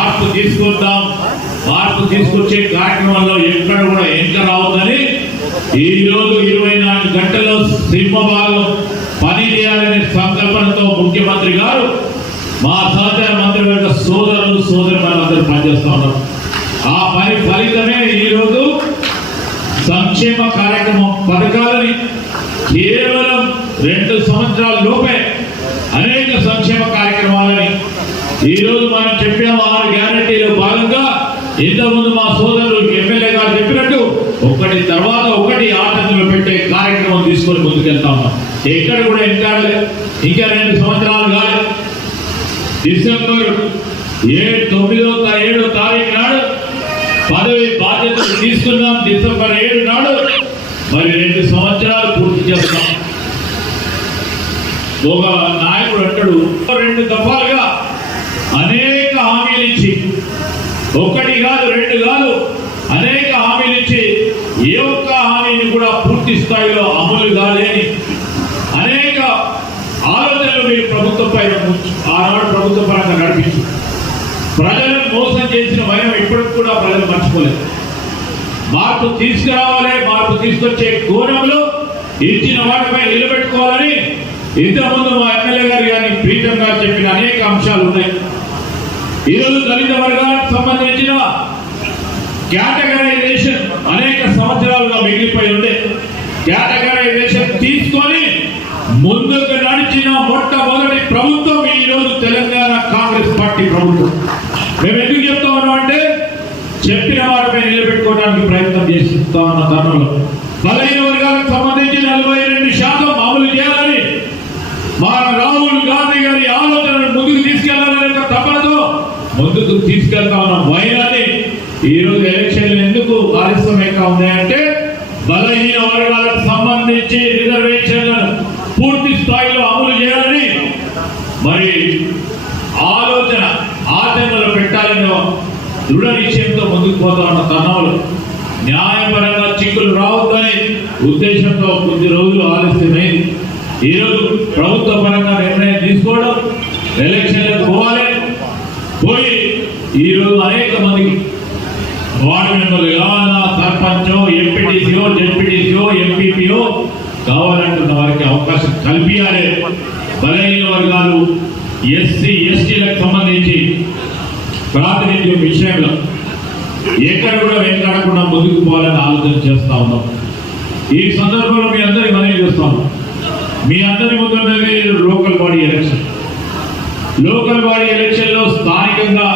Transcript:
మార్పు తీసుకొద్దాం. మార్పు తీసుకొచ్చే కార్యక్రమంలో ఎక్కడ కూడా ఎంక రావద్దని ఈ రోజు ఇరవై నాలుగు గంటల్లో సింహభాగం పని చేయాలనే సంకల్పనతో ముఖ్యమంత్రి గారు మా సహచార మంత్రి యొక్క సోదరులు సోదరు అందరూ పనిచేస్తా ఉన్నారు ఆ పని ఫలితమే ఈరోజు సంక్షేమ కార్యక్రమం పథకాలని కేవలం రెండు సంవత్సరాల లోపే అనేక సంక్షేమ కార్యక్రమాలని ఈ రోజు మనం చెప్పిన ఆరు గ్యారంటీలో భాగంగా ఇంతకుముందు మా సోదరులు ఎమ్మెల్యే గారు చెప్పినట్టు ఒకటి తర్వాత ఒకటి ఆటంకంలో పెట్టే కార్యక్రమం తీసుకొని ముందుకెళ్తా ఉన్నాం ఎక్కడ కూడా ఇంకా ఇంకా రెండు సంవత్సరాలు కాదు డిసెంబర్ ఏడు తొమ్మిదో ఏడో తారీఖు నాడు పదవి బాధ్యతలు తీసుకున్నాం. డిసెంబర్ ఏడు నాడు మరి రెండు సంవత్సరాలు పూర్తి చేస్తాం. ఒక నాయకుడు అంటాడు రెండు దఫాలుగా అనేక హామీలు ఇచ్చి ఒకటి కాదు రెండు కాదు అనేక హామీలు ఇచ్చి ఏ ఒక్క హామీని కూడా పూర్తి స్థాయిలో అమలు కాలేని అనేక ఆలోచనలు మీరు ప్రభుత్వం పైన ఆనాడు ప్రభుత్వ పరంగా నడిపించు. ప్రజలను మోసం చేసిన భయం ఇప్పటికి కూడా ప్రజలు మర్చిపోలేదు. మార్పు తీసుకురావాలి మార్పు తీసుకొచ్చే కోణంలో ఇచ్చిన వాటిపై నిలబెట్టుకోవాలని ఇంతకుముందు మా ఎమ్మెల్యే గారు కానీ ప్రీతం గారు చెప్పిన అనేక అంశాలు ఉన్నాయి. ఈరోజు దళిత వర్గాలకు సంబంధించిన కేటగరైజేషన్ అనేక సంవత్సరాలుగా మిగిలిపోయి ఉండే. కేటగరైజేషన్ ప్రభుత్వం ఈ రోజు తెలంగాణ కాంగ్రెస్ పార్టీ ప్రభుత్వం. మేము ఎందుకు చెప్తా ఉన్నాం అంటే చెప్పిన వారిపై నిలబెట్టుకోవడానికి ప్రయత్నం చేస్తా ఉన్న తరుణంలో బలహీన వర్గాలకు సంబంధించి నలభై రెండు శాతం అమలు చేయాలని మా రాహుల్ గాంధీ గారి ఆలోచనను ముందుకు తీసుకెళ్ళాలనే ఒక తపనతో ముందుకు తీసుకెళ్తా ఉన్న. వైరాన్ని ఈ రోజు ఎలక్షన్లు ఎందుకు ఆలస్యమేకా ఉన్నాయంటే బలహీన వర్గాలకు సంబంధించి రిజర్వేషన్లను పూర్తి స్థాయిలో అమలు మరి ఆలోచన ఆచరణలో పెట్టాలని దృఢ నిశ్చయంతో ముందుకు పోతా ఉన్న తరుణంలో న్యాయపరంగా చిక్కులు రావద్దని ఉద్దేశంతో కొద్ది రోజులు ఆలస్యమైంది. ఈరోజు ప్రభుత్వ పరంగా నిర్ణయం తీసుకోవడం ఎలక్షన్లకు పోవాలి. పోయి ఈరోజు అనేక మందికి వార్డు మెంబర్లు కావాలా సర్పంచో ఎంపీటీసీఓ జెడ్పీటీసీఓ ఎంపీపీఓ కావాలంటున్న వారికి అవకాశం కల్పించాలి. బలహీన వర్గాలు ఎస్సీ ఎస్టీలకు సంబంధించి ప్రాతినిధ్యం విషయంలో ఎక్కడ కూడా వెనకాడకుండా ముందుకు పోవాలని ఆలోచన చేస్తా ఉన్నాం. ఈ సందర్భంలో మీ అందరికి మనం చేస్తాం మీ అందరి ముందున్నది local body election local body ఎలక్షన్లో స్థానికంగా